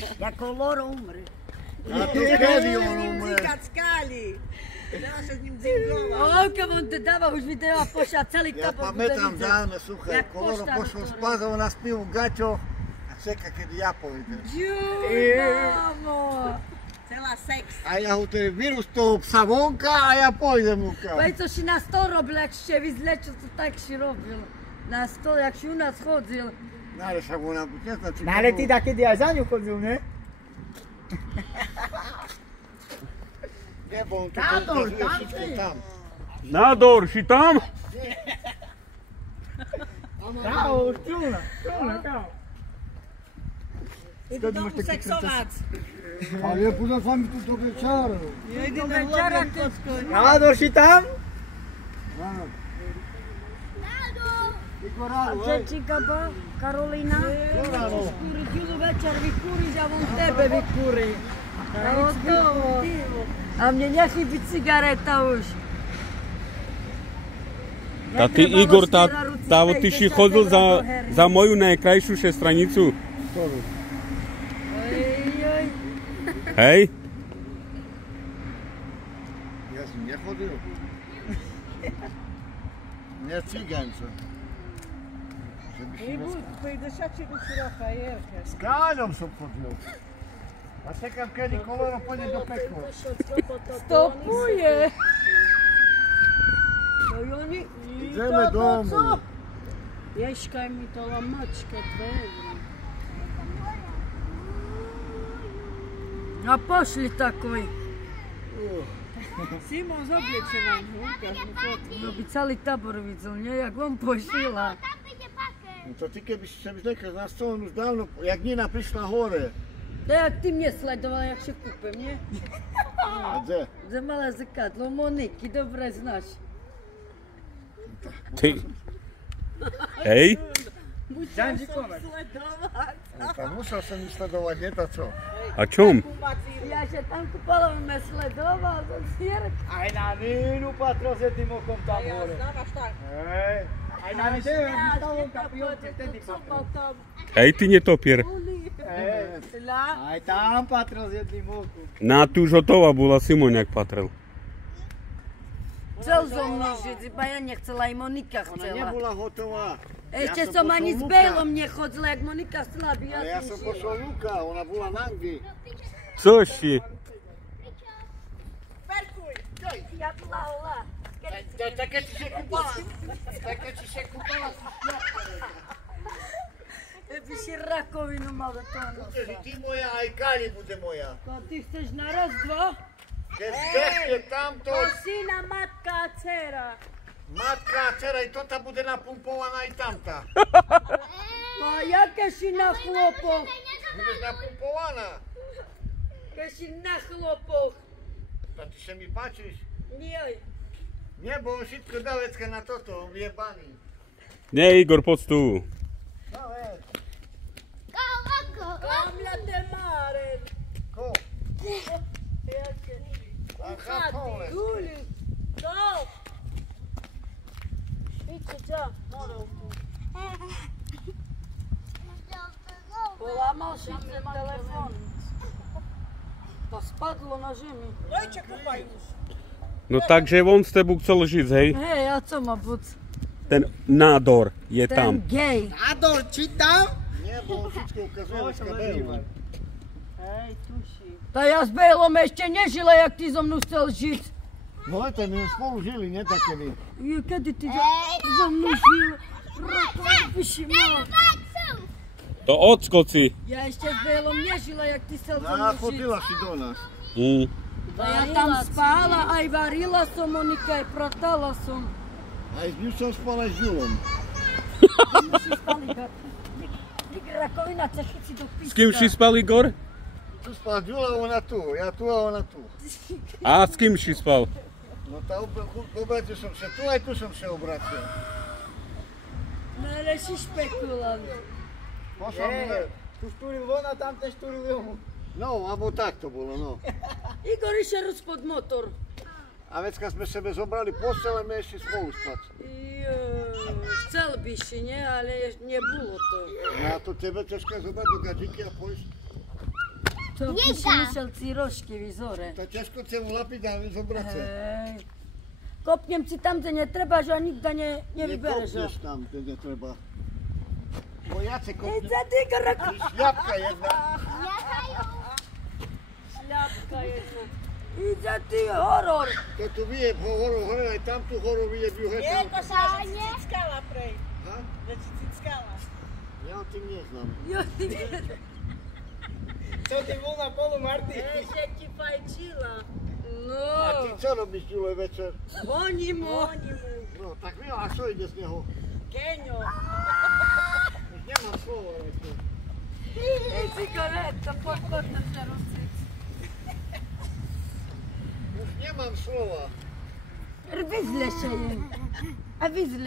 Jako loro umre. A to kedy on umre? Kackali. Teraz sa s ním dzingloval. Keď on to dáva, už video a pošla celý Ja tabor. pamätám dávno, suché, Koloro pošol spať, ona spí v gaťoch a čeka, kedy ja pôjdem. Mamo. Celá sex. A ja ho tedy vyrú z toho psa vonka a ja pôjdem Luka. Veď co si na stol robil, jak si vyzlečil, to tak si robil. Na stol, jak si u nás chodil. Ale však ona, neznám, či No ale ty takedy aj za ňu chodil, ne? Nebo on tu Nádor, ukazuje tam všetko si. tam. Nádor, si tam? Kávo, už čúna, kávo. Idú domů sexovať. Ale ja budem s vami túto večeru. Idú večera, Kocko. Nádor, si tam? Áno. A Čečika ba, Karolina? Vykúriť Julu večer, vykúriť a on tebe vykúri. A hotovo. A mne nechybí cigareta už. A ty Igor, ty si chodil za moju najkrajšiu šestranicu. Ktorú? Ojoj. Hej? Ja som nechodil. Nie cigánca. S Káľom som chodil. A čakám, kedy Koloro pôjde do pekla. Stopuje. Ideme domov. Ješkaj mi to lamačka, 2 € A pošli takoj. Simon zobliečená, ukáž mi fotku. No by celý tabor videl, nie? Jak on pošila. No to ty keby si sa vyzlekal na stôl už dávno, jak Nina prišla hore. To jak ty mne sledoval, jak się kúpem, nie? A kde? Za malé zrkadlo, Moniky, dobre znáš. Ty. Hej? Musel som sledovať. No tam musel som ich sledovať, nie to čo? A čom? Ja się tam kúpala, on me sledoval, to stierk. Aj na vínu patrol s jedným okom tam Ja hore. znam až tak. Hej. Aj na vínu, jak mi stalo kapionce, vtedy patrol. Hej, ty netopier. Hej. Aj tam patrol s jedným okom. Na tu už hotová bola, Simoniak patrel. Chcel so mnou žiť, iba ja nechcela, aj Monika Ona chcela. nebola hotová. Ešte Ja som poslal ani s Luka. Bejlom nechodila, jak Monika chcela, aby Ale ja som poslal Luka, ona bola na Anglii. Co si? Perkuj! Ja bola hola. Také si sa kúpala. Také si sa kúpala. By si rakovinu mal do toho Budeš nosa. ty moja, aj Kali bude moja. To ty chceš naraz dva? Keď zdechne tamto, To syna, matka a dcera. matka a dcera, i tota bude napumpovaná i tamta. No a jaké si na chlopoch? Budeš napumpovaná. Keď si na chlopoch. A ty sa mi páčiš? Nie. Nebo on všetko dá vecka na toto, on je baný. Nie, Igor, poď tu. No Kamla de mare. Ko? A chápole. Juli. To. Idźcie, co? Połamał się ten telefon. To spadło na ziemi. Lojča kúpa już. No takže on s tebou chcel žiť, hej? Hej, a co ma buc? Ten nádor je Ten tam. gej. Nádor, či tam? Nie, bo on všetko ukazuje vecka Belu. Hej, tuši. To ja s Bejlom ešte nežila, jak ty so mnou chcel žiť. No ale my spolu žili, nie také my. Kedy ty so mnou žil? Vyši mal. To odskoci. Ja ešte s Bejlom nežila, jak ty chcel so A mnou žiť. chodila si do nás. A ja tam spala, aj varila som, Monika, aj pratala som. Aj s ňou som spala s Julom. Rakovina chce chytiť do píska. S kým si spal, Igor? Tu spala Jula, ona tu, ja tu a ona tu. A s kým si spal? No tá obratil som sa tu, aj tu som sa obratil. No ale si špekulant. Poslal mu Nie, tu štúril von a tam ten štúril jomu. No, alebo tak to bolo, no. Igor išiel pod motor. A vecka sme sebe zobrali postel a my ešte spolu spať. Chcel by si, nie? Ale nebolo to. Ja to tebe ťažké zobrať do gadžíky a pojsť. To píši Michel Cirošky, vyzore. To ťažko celu lapida zobrať sa. Hej. Kopnem si tam, kde netreba, že nikda nevybereš. Nekopneš tam, kde netreba. Vojace kopneš. Ej, za ty kroku. Šľapka jedna. Šľapka jedna. Ide ty horor. To tu vyjeb hore, aj tam tu horu vyjeb ju hej tam. Ako sa že si cickala prej. Ha? Že si cickala. Ja o tým neznám. Jo, ty Čo ty bol na polu, Marty? Ešte ti fajčila. A ty čo robíš, Ďule, večer? Voním mu. No, tak mi, a čo ide z neho? Keňo. Už nemám slovo, večer. Ej, cigareta, poď na sa ruciť. Už nemám slova. Vyzle się im. A wyzle.